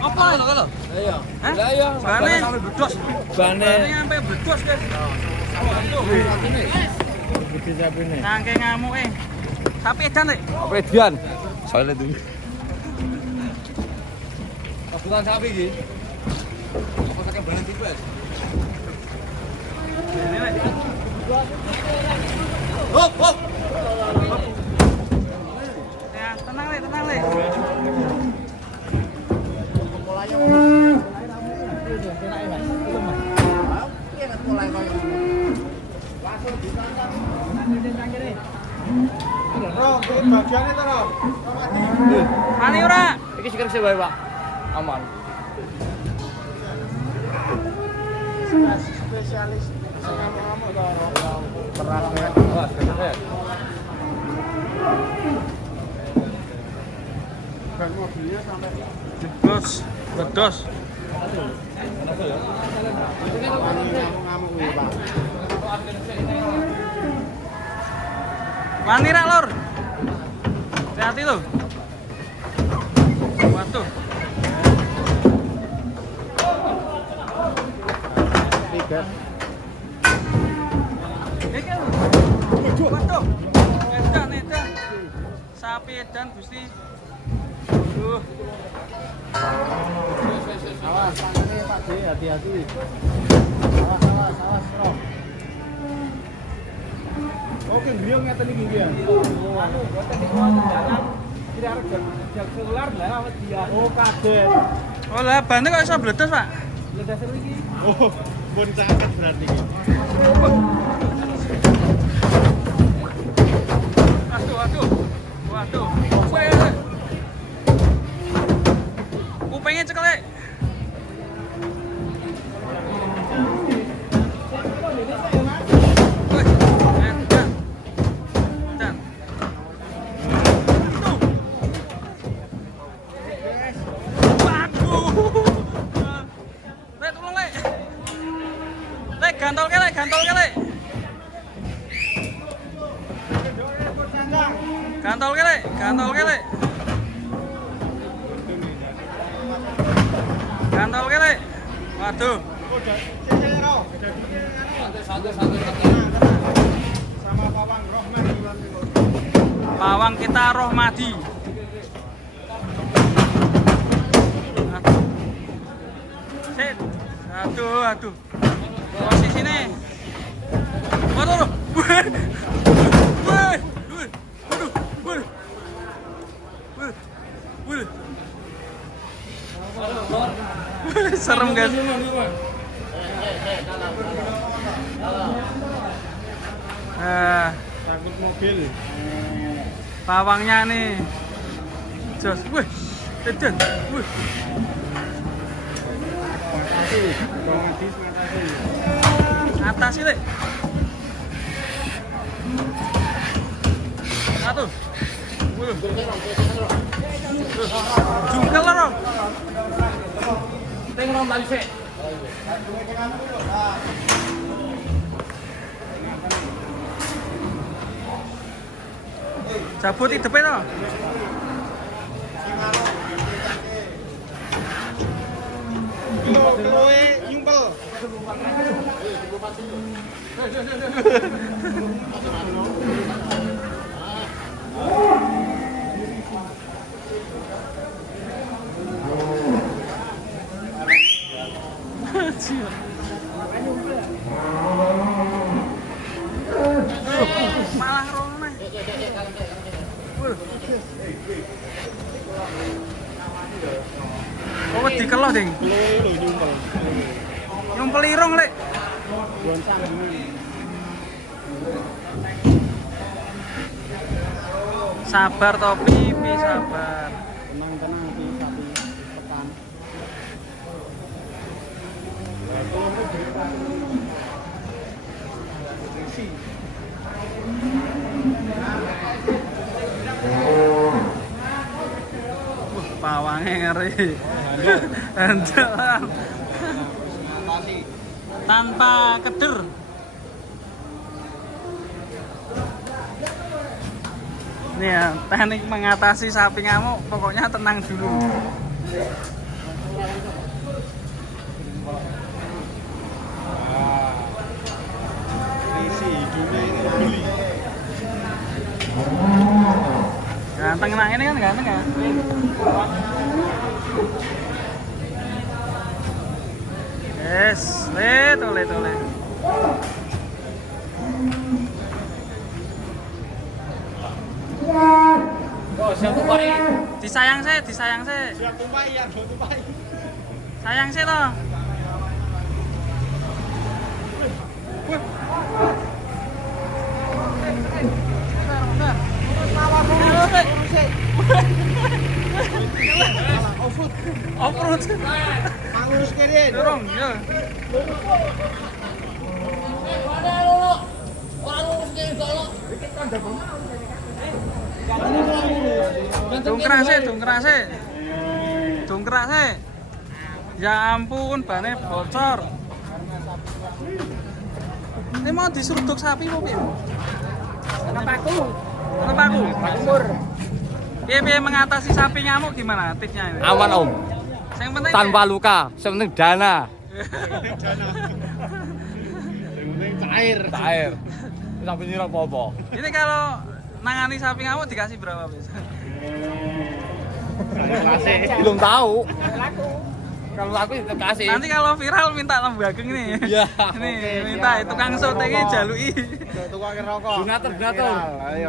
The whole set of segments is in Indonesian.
Apa lho kalau? Iya. Hah? Lah iya, Bane sampai bledos. Bane sampai bledos, guys. Gede sapine. Nangke ngamuke. Sapi edan, Rek. Apa edian? Soalnya tuh. Bukan sapi iki. Apa saking balen tipes? Ini, Rek. Hop, hop. Ya, tenang, Rek, tenang, Rek. Bagiannya to, Ro. Mani ora? Iki sing kerja wae, Pak. Aman. Spesialis ngamuk-ngamuk to, Ro. Berat ya. Wah, bener. Ban mobilnya sampai Bledos, bledos. ngamuk-ngamuk kuwi, Pak. Mani rak, Lur. Hati-hati tuh. Waduh. Tiga. Waduh. Edan, edan. Sapi edan, Gusti. Awas, tangannya Pak D, hati-hati. Awas, Ro. Oke, griung ngeten iki ya. Anu, boten iki wonten dalan. Kira arep jak selular lah awet dia. Oh, kaget. Oh lah, bannya kok iso bledos, Pak? Ledas iki. Oh, pun sakit berarti iki. Aduh, aduh. Waduh. Kupingnya cekel, Rek. Gantol ke, Lek. Gantol ke, Lek. Gantol ke, Lek. Gantol ke, Lek. Gantol ke, Lek. Waduh. Santai. Sama Pawang Rohmadi. Pawang kita Rohmadi. Sit. Aduh. Posisi ini. Waduh. Serem, guys. Takut mobil. Pawangnya nih. Jos. Wih. Edan. Wih. Atas sih, Lek. Satu. Wih. Jungkel lah, Rom. Teng rom tadi sik. Cabut hidepe to. Kloe nyumpel. Malah rono. Oh, wedi keloh, Ding. Kloe lho nyumpel. Nyumpel irung, Lek. Goncang ini. Sabar to, Pipi, sabar. Tenang iki sapi tekan. Pawangnya ngeri. Andalan. Tanpa keder. Ini ya, teknik mengatasi sapi ngamuk, pokoknya tenang dulu. Isi hidungnya ini beli. Ganteng nak ini kan ganteng ya. Yes, tole. Oh, siap tupai. Disayang sih. Siap tupai ya, tupai. Sayang sih toh. Off-road. Mangurus kiri. Dorong, ya. Dongkrak sih. Ya ampun, bannya bocor. Ini mau diseruduk sapi mau piye? Kenapa aku? Makmur. Piye mengatasi sapi ngamuk gimana tipsnya ini? Aman om, Yang penting tanpa luka, yang penting dana. Yang penting cair. Cair. Sampai nyirok apa-apa. ini kalau nangani sapi ngamuk dikasih berapa biasa? Belum tahu. Kalau aku itu kasih. Nanti kalau viral minta lembaga ini. Iya. Ini minta tukang sotengnya jalui. Tukang rokok. Donatur. Ayo.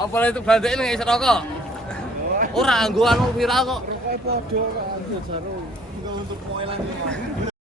Apalagi itu bandein nggak bisa rokok. Orang angguan viral kok. Rokok podo kok jarum. Untuk poelan.